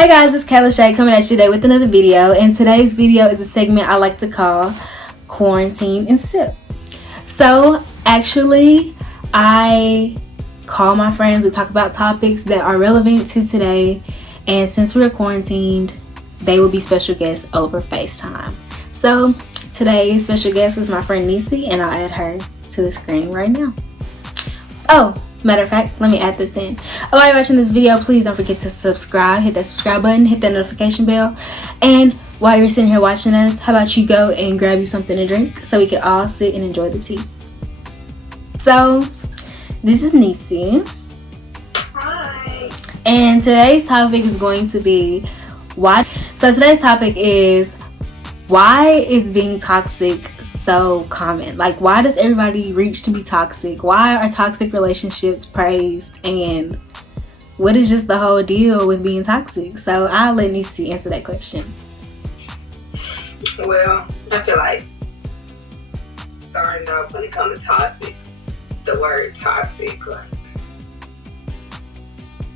Hey guys, it's Kayla Shay coming at you today with another video, and today's video is a segment I like to call Quarantine and Sip. So actually, I call my friends, we talk about topics that are relevant to today, and since we're quarantined, they will be special guests over FaceTime. So today's special guest is my friend Nisi, and I'll add her to the screen right now. Oh, matter of fact, let me add this in. While you're watching this video, please don't forget to subscribe. Hit that subscribe button, hit that notification bell. And while you're sitting here watching us, how about you go and grab you something to drink so we can all sit and enjoy the tea. So, this is Nisi. Hi. And today's topic is going to be why. So today's topic is, why is being toxic so common? Like, why does everybody reach to be toxic? Why are toxic relationships praised? And what is just the whole deal with being toxic? So I'll let Nisi answer that question. Well, I feel like starting off when it comes to toxic, the word toxic, like,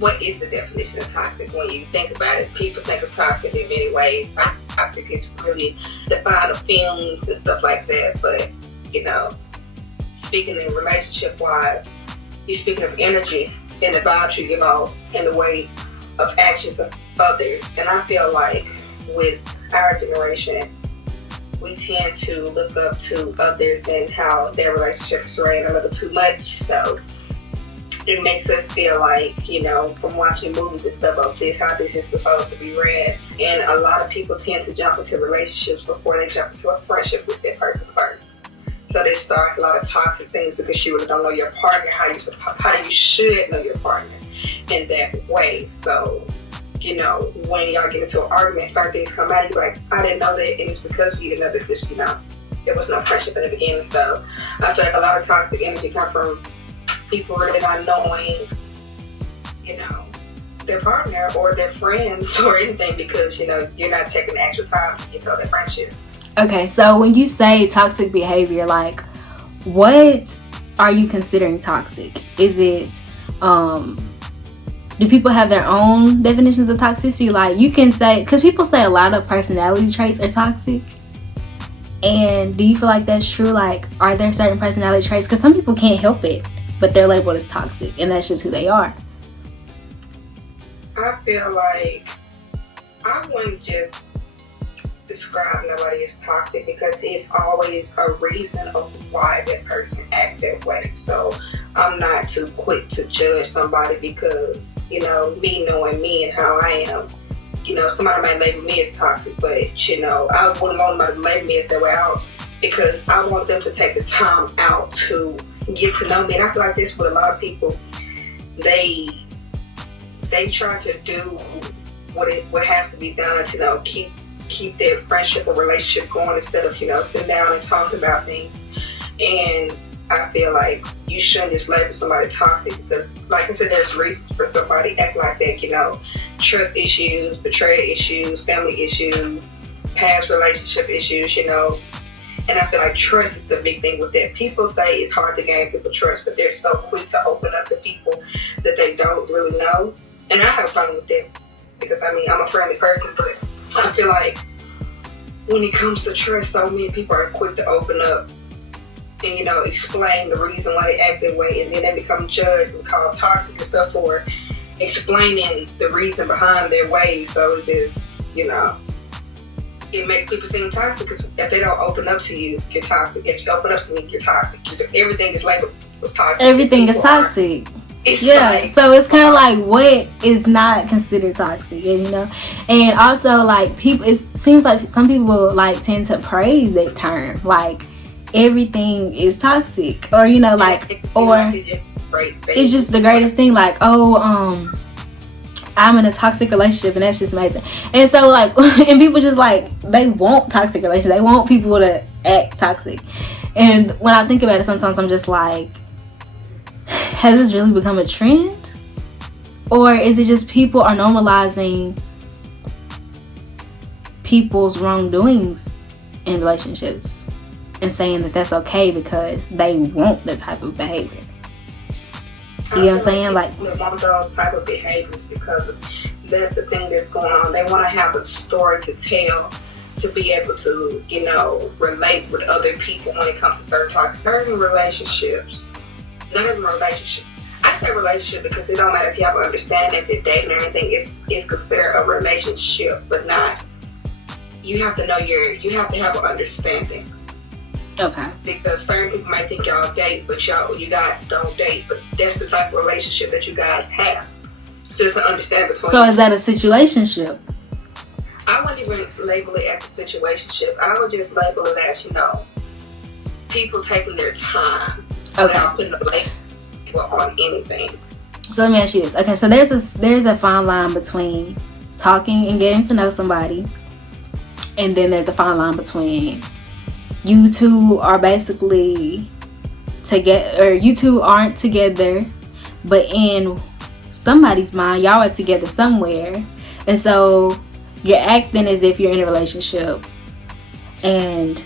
what is the definition of toxic? When you think about it, people think of toxic in many ways. Toxic is really defined of feelings and stuff like that. But, speaking in relationship wise, you're speaking of energy and the vibes you give off and the way of actions of others. And I feel like with our generation, we tend to look up to others and how their relationships ran a little too much. So it makes us feel like, from watching movies and stuff of this, how this is supposed to be ran. And a lot of people tend to jump into relationships before they jump into a friendship with that person first. So this starts a lot of toxic things because you really don't know your partner, how you should know your partner in that way. So, when y'all get into an argument, certain things come out, you're like, I didn't know that, and it's because we didn't know that this, there was no friendship in the beginning. So I feel like a lot of toxic energy come from people really not knowing, their partner or their friends or anything because, you're not taking the actual time to get to know their friendship. Okay, so when you say toxic behavior, like, what are you considering toxic? Is it, do people have their own definitions of toxicity? Like, you can say, because people say a lot of personality traits are toxic. And do you feel like that's true? Like, are there certain personality traits? Because some people can't help it, but they're labeled as toxic, and that's just who they are. I feel like I wouldn't just describe nobody as toxic because it's always a reason of why that person acts that way. So I'm not too quick to judge somebody because, me knowing me and how I am, somebody might label me as toxic, but, I wouldn't want somebody to label me as that way out because I want them to take the time out to get to know me. And I feel like this with a lot of people, they try to do what has to be done to keep their friendship or relationship going instead of sitting down and talking about things. And I feel like you shouldn't just label somebody toxic because, like I said, there's reasons for somebody act like that. Trust issues, betrayal issues, family issues, past relationship issues. And I feel like trust is the big thing with that. People say it's hard to gain people trust, but they're so quick to open up to people that they don't really know. And I have a problem with that because, I'm a friendly person, but I feel like when it comes to trust, so many people are quick to open up and, explain the reason why they act that way, and then they become judged and called toxic and stuff for explaining the reason behind their ways. So it just, it makes people seem toxic because if they don't open up to you, you're toxic. If you open up to me, you're toxic. Everything is labeled as toxic. Everything is toxic. Yeah, so it's kind of like, what is not considered toxic, and also like people, it seems like some people like tend to praise that term, like everything is toxic, or or it's just the greatest thing, like, oh, I'm in a toxic relationship and that's just amazing. And so like, and people just like, they want toxic relationships, they want people to act toxic. And when I think about it, sometimes I'm just like, has this really become a trend? Or is it just people are normalizing people's wrongdoings in relationships and saying that that's okay because they want that type of behavior? You know what I'm saying? Like, one of those type of behaviors because that's the thing that's going on. They want to have a story to tell, to be able to, you know, relate with other people when it comes to certain topics. Not even relationships. Not even relationships. I say relationship because it don't matter if you have an understanding, if you're dating or anything, it's considered a relationship, but not, you have to know you have to have an understanding. Okay. Because certain people might think y'all date, but you guys don't date, but that's the type of relationship that you guys have. So it's an understanding between. So is that a situationship? I wouldn't even label it as a situationship. I would just label it as, you know, people taking their time without putting a label on anything. So let me ask you this. Okay, so there's a fine line between talking and getting to know somebody, and then there's a fine line between you two are basically together, or you two aren't together, but in somebody's mind y'all are together somewhere, and so you're acting as if you're in a relationship, and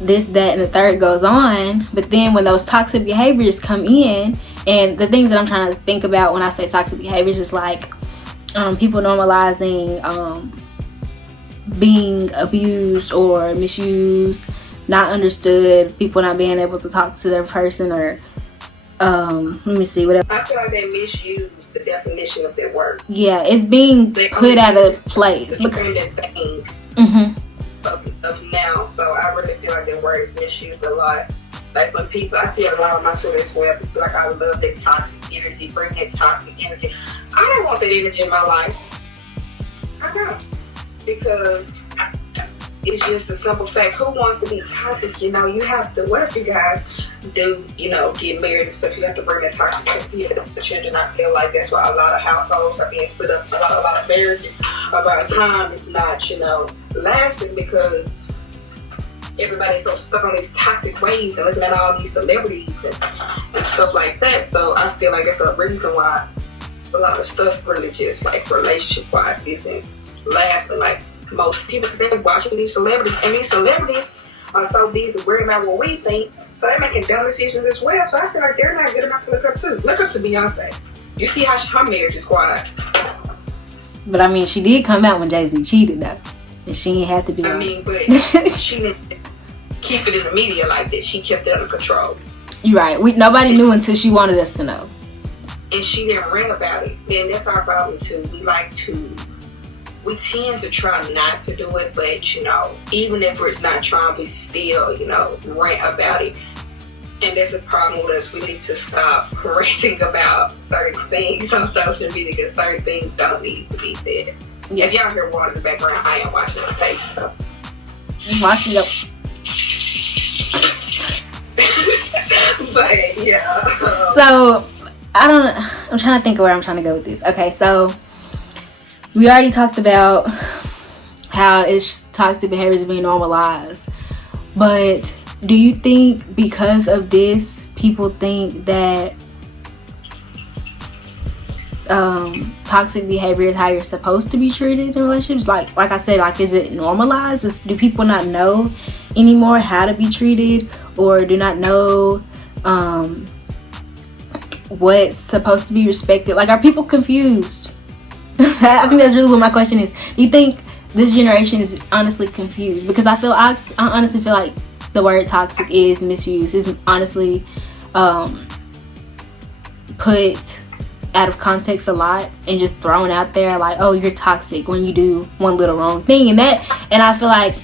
this, that, and the third goes on. But then when those toxic behaviors come in, and the things that I'm trying to think about when I say toxic behaviors is like people normalizing being abused or misused, not understood, people not being able to talk to their person, or let me see, whatever. I feel like they misuse the definition of their word. Yeah, it's being put out of place. Of now, so I really feel like their word is misused a lot. Like when people, I see a lot on my Twitter as well, people like, I love that toxic energy, bring that toxic energy. I don't want that energy in my life. I don't. Because it's just a simple fact. Who wants to be toxic? You know, you have to, what if you guys do, you know, get married and stuff, you have to bring that toxic energy to the children. I feel like that's why a lot of households are being split up. A lot of marriages, about time is not, you know, lasting, because everybody's so stuck on these toxic ways and looking at all these celebrities and stuff like that. So I feel like it's a reason why a lot of stuff really just like relationship wise isn't lasting. Like most people say, watching these celebrities, and these celebrities are so busy worrying about what we think, so they're making dumb decisions as well. So I feel like they're not good enough to look up to. Look up to Beyonce. You see how her marriage is quiet. But I mean, she did come out when Jay-Z cheated though, and she ain't have to do that. I mean, but she didn't keep it in the media like that. She kept it under control. You're right. Nobody knew until she wanted us to know. And she didn't rant about it. And that's our problem too. We tend to try not to do it, but you know, even if we're not trying, we still, you know, rant about it. And that's the problem with us. We need to stop ranting about certain things on social media, because certain things don't need to be said. Yeah. If y'all hear water in the background, I am washing my face. So. Washing up. But yeah. So I'm trying to think of where I'm trying to go with this. Okay, so we already talked about how it's toxic behaviors being normalized, but do you think because of this, people think that toxic behavior is how you're supposed to be treated in relationships? Like I said, like, is it normalized? Do people not know anymore how to be treated, or do not know what's supposed to be respected? Like, are people confused? I think that's really what my question is. Do you think this generation is honestly confused? Because I honestly feel like the word toxic is misused. Is honestly put out of context a lot and just thrown out there like, oh, you're toxic when you do one little wrong thing. And I feel like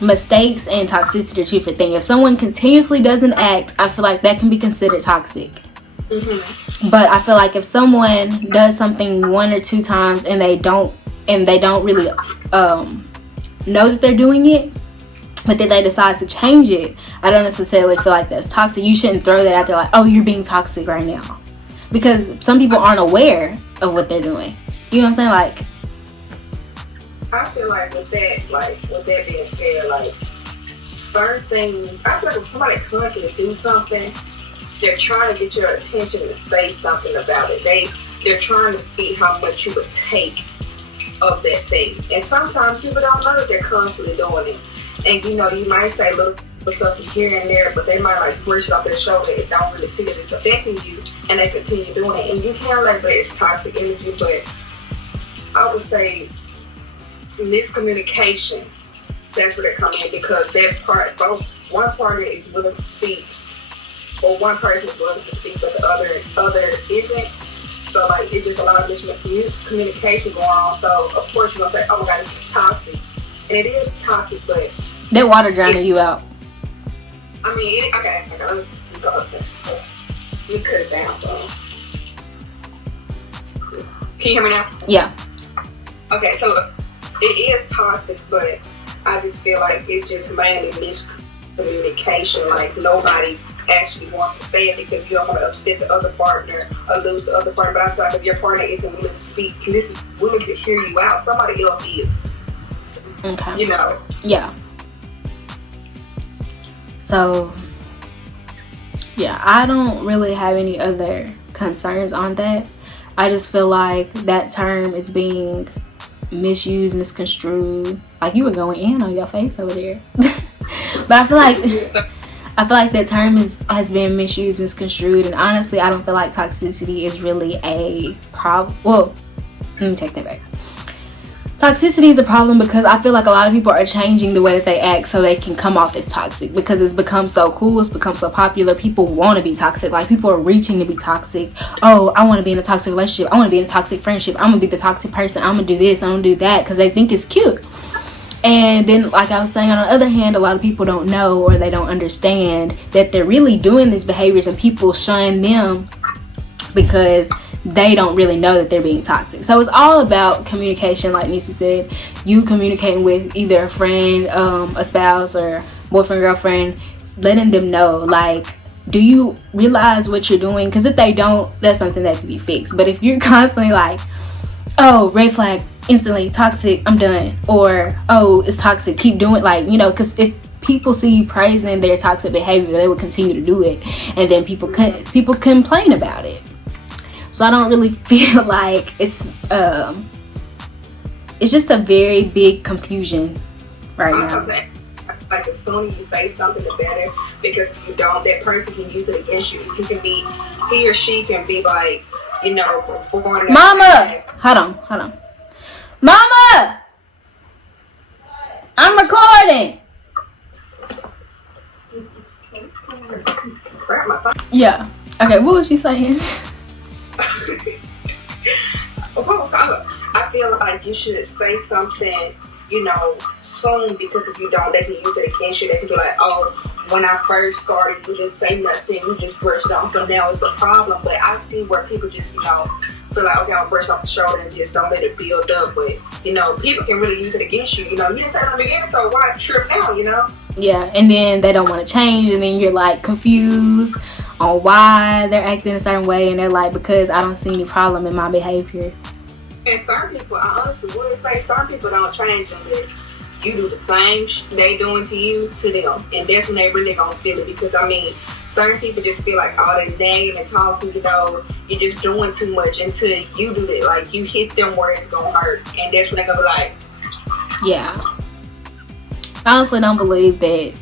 mistakes and toxicity are two different things. If someone continuously doesn't act, I feel like that can be considered toxic. Mm-hmm. But I feel like if someone does something one or two times and they don't really know that they're doing it, but then they decide to change it, I don't necessarily feel like that's toxic. You shouldn't throw that out there like, oh, you're being toxic right now, because some people aren't aware of what they're doing. You know what I'm saying? Like, I feel like with that being said, like certain things, I feel like if somebody comes to do something, they're trying to get your attention to say something about it. They're trying to see how much you would take of that thing. And sometimes people don't know that they're constantly doing it. And you know, you might say little stuff here and there, but they might like brush it off their shoulder and don't really see that it's affecting you, and they continue doing it. And you can label it as toxic energy, but I would say miscommunication. That's where they come in, because that part, both one party is willing to speak, or one person is willing to speak, but the other isn't. So like it's just a lot of miscommunication going on. So of course you're gonna say, "Oh my God, this is toxic," and it is toxic, but that water drowning you out. I mean, okay, let's go upstairs. Let me cut it down. So, can you hear me now? Yeah. Okay, so it is toxic, but I just feel like it's just mainly miscommunication. Like nobody actually wants to say it because you don't want to upset the other partner or lose the other partner. But I feel like if your partner isn't willing to speak, willing to hear you out, somebody else is. Okay. You know? Yeah. So, yeah, I don't really have any other concerns on that. I just feel like that term is being misused, misconstrued. Like you were going in on your face over there. But I feel like that term has been misused, misconstrued, and honestly, I don't feel like toxicity is really a problem. Well, let me take that back. Toxicity is a problem because I feel like a lot of people are changing the way that they act so they can come off as toxic, because it's become so cool, it's become so popular. People want to be toxic. Like people are reaching to be toxic. Oh, I want to be in a toxic relationship. I want to be in a toxic friendship. I'm gonna be the toxic person. I'm gonna do this. I'm gonna do that because they think it's cute. And then, like I was saying, on the other hand, a lot of people don't know or they don't understand that they're really doing these behaviors, and people shun them because they don't really know that they're being toxic. So it's all about communication, like Nisi said. You communicating with either a friend, a spouse, or boyfriend, girlfriend, letting them know, like, do you realize what you're doing? Because if they don't, that's something that can be fixed. But if you're constantly like, oh, red flag, instantly toxic, I'm done, or oh, it's toxic, keep doing, like, you know, because if people see you praising their toxic behavior, they will continue to do it, and then people complain about it. So I don't really feel like it's just a very big confusion right now. Like the sooner you say something, the better, because if you don't, that person can use it against you. He or she can be like, you know, Mama, hold on. Mama, I'm recording. Yeah. Okay, what was she saying? I feel like you should say something, you know, soon, because if you don't, they can use it against you. They can be like, oh, when I first started, you didn't say nothing, you just brushed it off, and now it's a problem. But I see where people just, you know, feel like, okay, I'll brush off the shoulder and just don't let it build up. But, you know, people can really use it against you. You know, you didn't say nothing again, so why trip out, you know? Yeah, and then they don't want to change, and then you're like confused on why they're acting a certain way, and they're like, because I don't see any problem in my behavior. And certain people, I honestly would say, some people don't change unless you do the same they doing to you to them, and that's when they really gonna feel it. Because I mean, certain people just feel like all that name and talking, you know, you're just doing too much until you do it. Like you hit them where it's gonna hurt, and that's when they gonna be like, yeah. I honestly don't believe that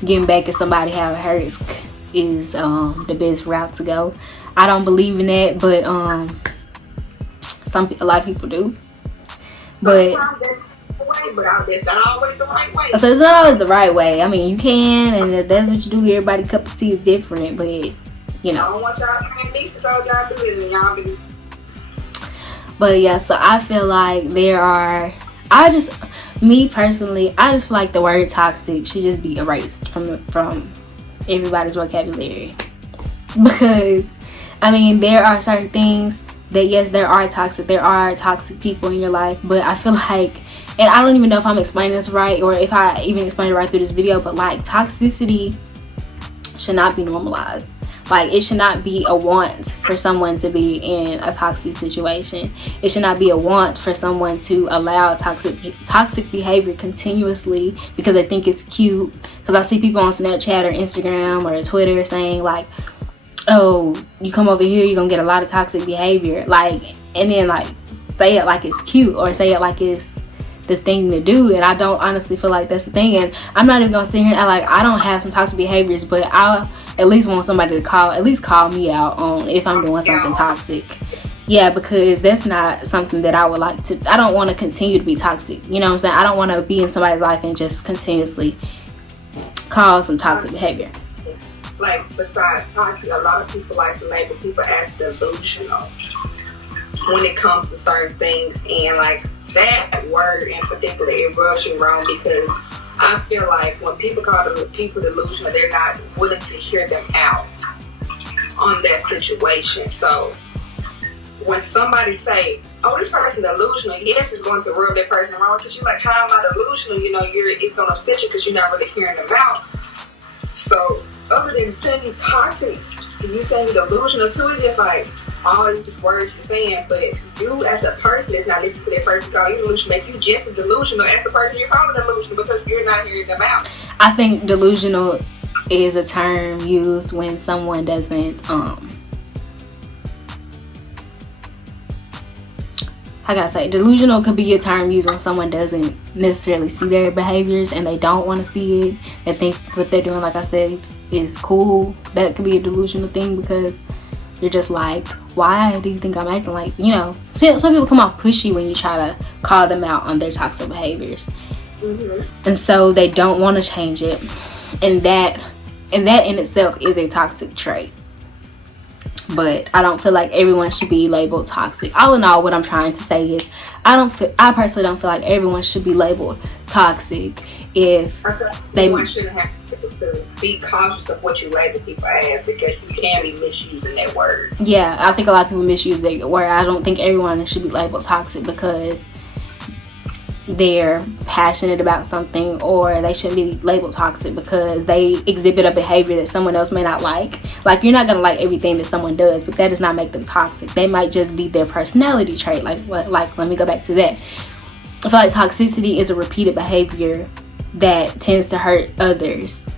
getting back at somebody how it hurts is the best route to go. I don't believe in that, but a lot of people do. But it's not always the right way. So it's not always the right way. I mean, you can, and if that's what you do, everybody's cup of tea is different. But you know, I don't want y'all to think so y'all do it, and y'all be. But yeah, so I feel like me personally, I just feel like the word toxic should just be erased from everybody's vocabulary. Because I mean, there are certain things that, yes, there are toxic people in your life, but I feel like, and I don't even know if I'm explaining this right or if I even explained it right through this video, but like toxicity should not be normalized. Like it should not be a want for someone to be in a toxic situation. It should not be a want for someone to allow toxic behavior continuously because they think it's cute. Because I see people on Snapchat or Instagram or Twitter saying like, oh, you come over here, you're gonna get a lot of toxic behavior, like, and then like say it like it's cute or say it like it's the thing to do. And I don't honestly feel like that's the thing. And I'm not even gonna sit here and act like I don't have some toxic behaviors, but I at least want somebody to call me out on if I'm doing something toxic. yeah, because that's not something that I would like to. I don't want to continue to be toxic. You know what I'm saying? I don't want to be in somebody's life and just continuously cause some toxic behavior. Like, besides toxic, a lot of people like to label people as delusional when it comes to certain things, and like that word in particular, it rubs you wrong, because I feel like when people call people delusional, they're not willing to hear them out on that situation. So when somebody say, "Oh, this person delusional," yes, it's going to rub that person wrong, because you're like, "How am I delusional?" You know, it's going to upset you because you're not really hearing them out. So other than saying you're toxic, you saying delusional too, it's just like all these words you're saying, but you as a person is not listening to that person call you delusional, make you just as delusional as the person you're calling delusional, because you're not hearing them out. I think delusional is a term used when someone doesn't how can I say, delusional could be a term used when someone doesn't necessarily see their behaviors and they don't want to see it. They think what they're doing, like I said, is cool. That could be a delusional thing, because you're just like, why do you think I'm acting like, you know, some people come off pushy when you try to call them out on their toxic behaviors. And so they don't want to change it, and that in itself is a toxic trait. But I don't feel like everyone should be labeled toxic. All in all, what I'm trying to say is I personally don't feel like everyone should be labeled toxic. If everyone shouldn't have to be cautious of what you label people as, because you can be misusing that word. Yeah, I think a lot of people misuse that word. I don't think everyone should be labeled toxic because they're passionate about something, or they shouldn't be labeled toxic because they exhibit a behavior that someone else may not like. Like, you're not gonna like everything that someone does, but that does not make them toxic. They might just be their personality trait. Like let me go back to that. I feel like toxicity is a repeated behavior that tends to hurt others,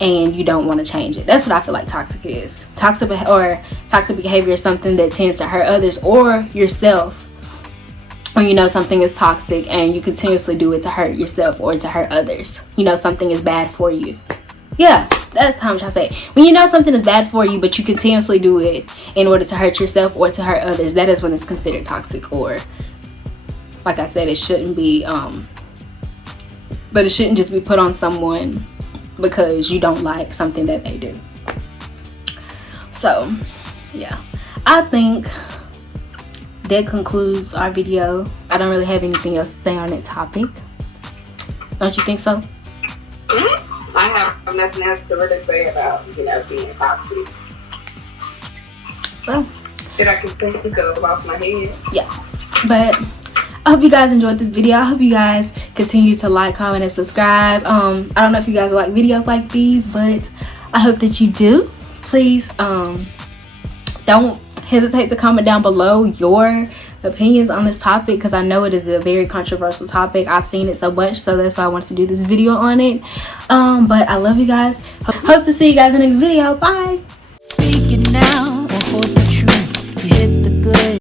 and you don't want to change it. That's what I feel like toxic is. Toxic behavior is something that tends to hurt others or yourself. Or you know something is toxic and you continuously do it to hurt yourself or to hurt others. You know something is bad for you. Yeah, that's how I'm trying to say. When you know something is bad for you, but you continuously do it in order to hurt yourself or to hurt others, that is when it's considered toxic. Or, like I said, it shouldn't be, but it shouldn't just be put on someone because you don't like something that they do. So, yeah, I think that concludes our video. I don't really have anything else to say on that topic. Don't you think so? I have nothing else to really say about, being toxic. Well, that I can think of off my head. Yeah, but I hope you guys enjoyed this video. I hope you guys continue to like, comment, and subscribe. I don't know if you guys like videos like these, but I hope that you do. Please don't hesitate to comment down below your opinions on this topic, because I know it is a very controversial topic. I've seen it so much, so that's why I wanted to do this video on it. But I love you guys. Hope to see you guys in the next video. Bye. Speaking now.